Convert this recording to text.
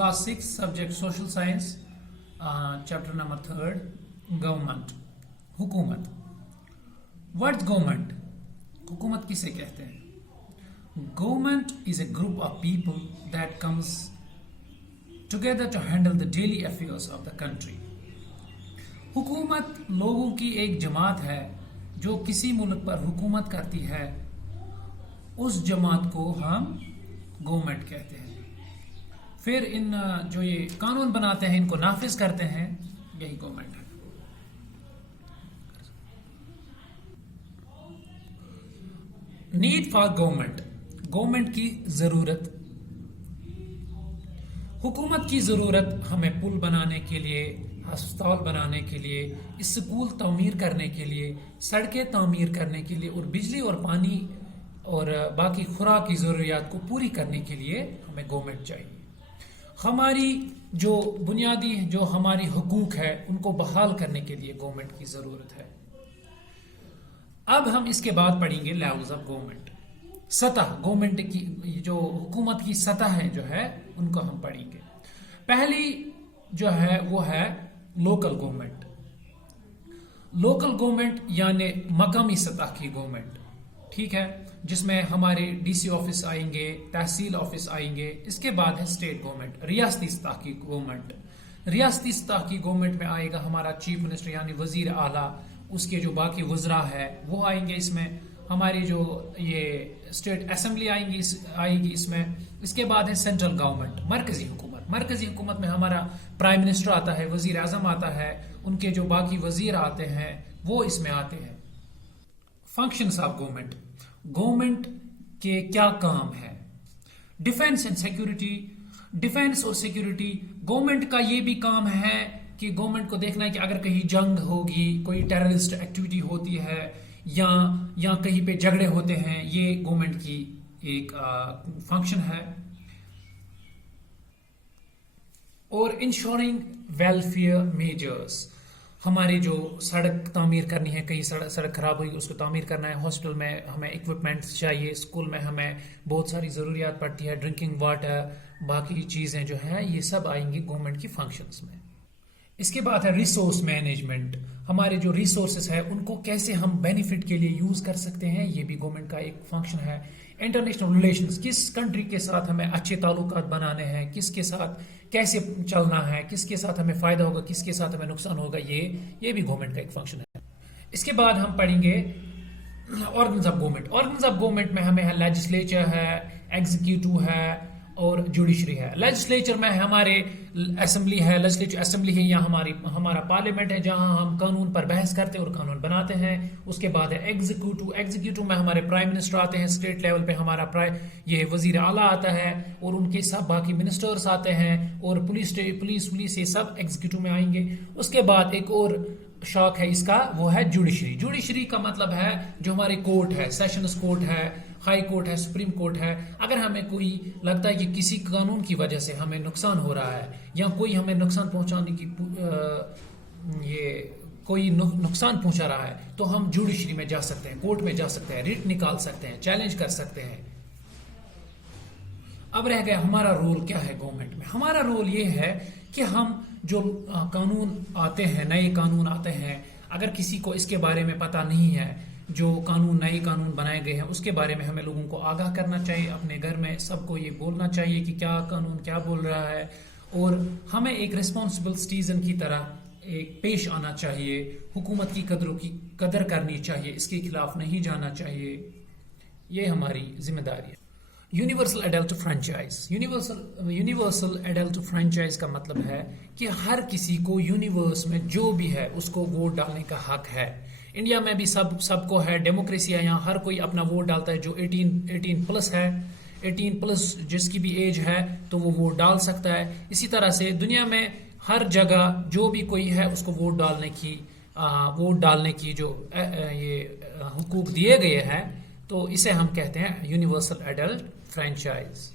Class 6, subject Social Science, chapter number 3, Government, हुकूमत. What's government? हुकूमत किसे कहते हैं? Government is a group of people that comes together to handle the daily affairs of the country. हुकूमत लोगों की एक जमात है जो किसी मुल्क पर हुकूमत करती है. उस जमात को हम गवर्नमेंट कहते हैं. फिर इन जो ये कानून बनाते हैं, इनको नाफिज करते हैं, यही गवर्नमेंट है. नीड फॉर गवर्नमेंट, गवर्नमेंट की जरूरत. हुकूमत की जरूरत हमें पुल बनाने के लिए, अस्पताल बनाने के लिए, स्कूल तामीर करने के लिए, सड़कें तामीर करने के लिए और बिजली और पानी और बाकी खुराक की ज़रूरियात को पूरी करने के लिए हमें गवर्नमेंट चाहिए. हमारी जो बुनियादी जो हमारी हुकूक है उनको बहाल करने के लिए गवर्नमेंट की ज़रूरत है. अब हम इसके बाद पढ़ेंगे लेवल्स ऑफ गवर्नमेंट. सतह गवर्नमेंट की जो हुकूमत की सतह है जो है उनको हम पढ़ेंगे. पहली जो है वो है लोकल गवर्नमेंट. लोकल गवर्नमेंट यानी मकामी सतह की गवर्नमेंट, ठीक है, जिसमें हमारे डीसी ऑफिस आएंगे, तहसील ऑफिस आएंगे. इसके बाद है स्टेट गवर्नमेंट, रियासती सतह की गवर्नमेंट. रियासती सतह की गवर्नमेंट में आएगा हमारा चीफ मिनिस्टर यानी वजीर आला, उसके जो बाकी वज़रा है वो आएंगे इसमें. हमारी जो ये स्टेट असेंबली आएगी इसमें. इसके बाद है सेंट्रल गवर्नमेंट, मरकजी हुकूमत. मरकजी हुकूमत में हमारा प्राइम मिनिस्टर आता है, वजीर आजम आता है, उनके जो बाकी वजीर आते हैं वो इसमें आते हैं. फंक्शंस ऑफ गवर्नमेंट, गवर्नमेंट के क्या काम है? Defence and security. डिफेंस और सिक्योरिटी, गवर्नमेंट का ये भी काम है कि गवर्नमेंट को देखना है कि अगर कहीं जंग होगी, कोई टेररिस्ट एक्टिविटी होती है या कहीं पे झगड़े होते हैं, ये गवर्नमेंट की एक फंक्शन है. और इंश्योरिंग वेलफेयर मेजर्स, हमारी जो सड़क तामीर करनी है, कहीं सड़क खराब हुई उसको तामीर करना है, हॉस्पिटल में हमें इक्विपमेंट्स चाहिए, स्कूल में हमें बहुत सारी ज़रूरियात पड़ती है, ड्रिंकिंग वाटर, बाकी चीज़ें जो है ये सब आएंगी गवर्नमेंट की फंक्शंस में. इसके बाद है रिसोर्स मैनेजमेंट. हमारे जो रिसोर्सेस है उनको कैसे हम बेनिफिट के लिए यूज़ कर सकते हैं, ये भी गवर्नमेंट का एक फंक्शन है. इंटरनेशनल रिलेशंस, किस कंट्री के साथ हमें अच्छे ताल्लुकात बनाने हैं, किसके साथ कैसे चलना है, किसके साथ हमें फ़ायदा होगा, किसके साथ हमें नुकसान होगा, ये भी गवर्नमेंट का एक फंक्शन है. इसके बाद हम पढ़ेंगे organs of government. Organs of government में हमें लेजिस्लेचर है, एग्जीक्यूटिव है और जुडिशरी है. लेजिस्लेचर में हमारे असेंबली है, लेजिस्लेटिव असेंबली है, या हमारा पार्लियामेंट है जहां हम कानून पर बहस करते हैं और कानून बनाते हैं. उसके बाद है एग्जीक्यूटिव. एग्जीक्यूटिव में हमारे प्राइम मिनिस्टर आते हैं, स्टेट लेवल पे हमारा ये वजीर आला आता है और उनके सब बाकी मिनिस्टर्स आते हैं, और पुलिस ये सब एग्जीक्यूटिव में आएंगे. उसके बाद एक और शौक है इसका, वो है जुडिशरी. जुडिशरी का मतलब है जो हमारे कोर्ट है, सेशंस कोर्ट है, हाई कोर्ट है, सुप्रीम कोर्ट है. अगर हमें कोई लगता है कि किसी कानून की वजह से हमें नुकसान हो रहा है या कोई हमें नुकसान पहुंचाने की कोई नुकसान पहुंचा रहा है, तो हम जुडिशरी में जा सकते हैं, कोर्ट में जा सकते हैं, रिट निकाल सकते हैं, चैलेंज कर सकते हैं. अब रह गया हमारा रोल क्या है गवर्नमेंट में. हमारा रोल ये है कि हम जो कानून आते हैं, नए कानून आते हैं, अगर किसी को इसके बारे में पता नहीं है, जो नए कानून बनाए गए हैं उसके बारे में हमें लोगों को आगाह करना चाहिए. अपने घर में सबको ये बोलना चाहिए कि क्या कानून क्या बोल रहा है, और हमें एक रिस्पॉन्सिबल सिटीजन की तरह एक पेश आना चाहिए. हुकूमत की कदरों की कदर करनी चाहिए, इसके खिलाफ नहीं जाना चाहिए. ये हमारी जिम्मेदारी है. Universal adult franchise. Universal adult franchise का मतलब है कि हर किसी को यूनिवर्स में जो भी है उसको वोट डालने का हक है. इंडिया में भी सबको है, डेमोक्रेसी है, यहाँ हर कोई अपना वोट डालता है. जो 18 प्लस है, 18 प्लस जिसकी भी एज है तो वो वोट डाल सकता है. इसी तरह से दुनिया में हर जगह जो भी कोई है उसको वोट डालने की जो ये हुकूक दिए गए हैं, तो इसे हम कहते हैं यूनिवर्सल एडल्ट फ्रेंचाइज.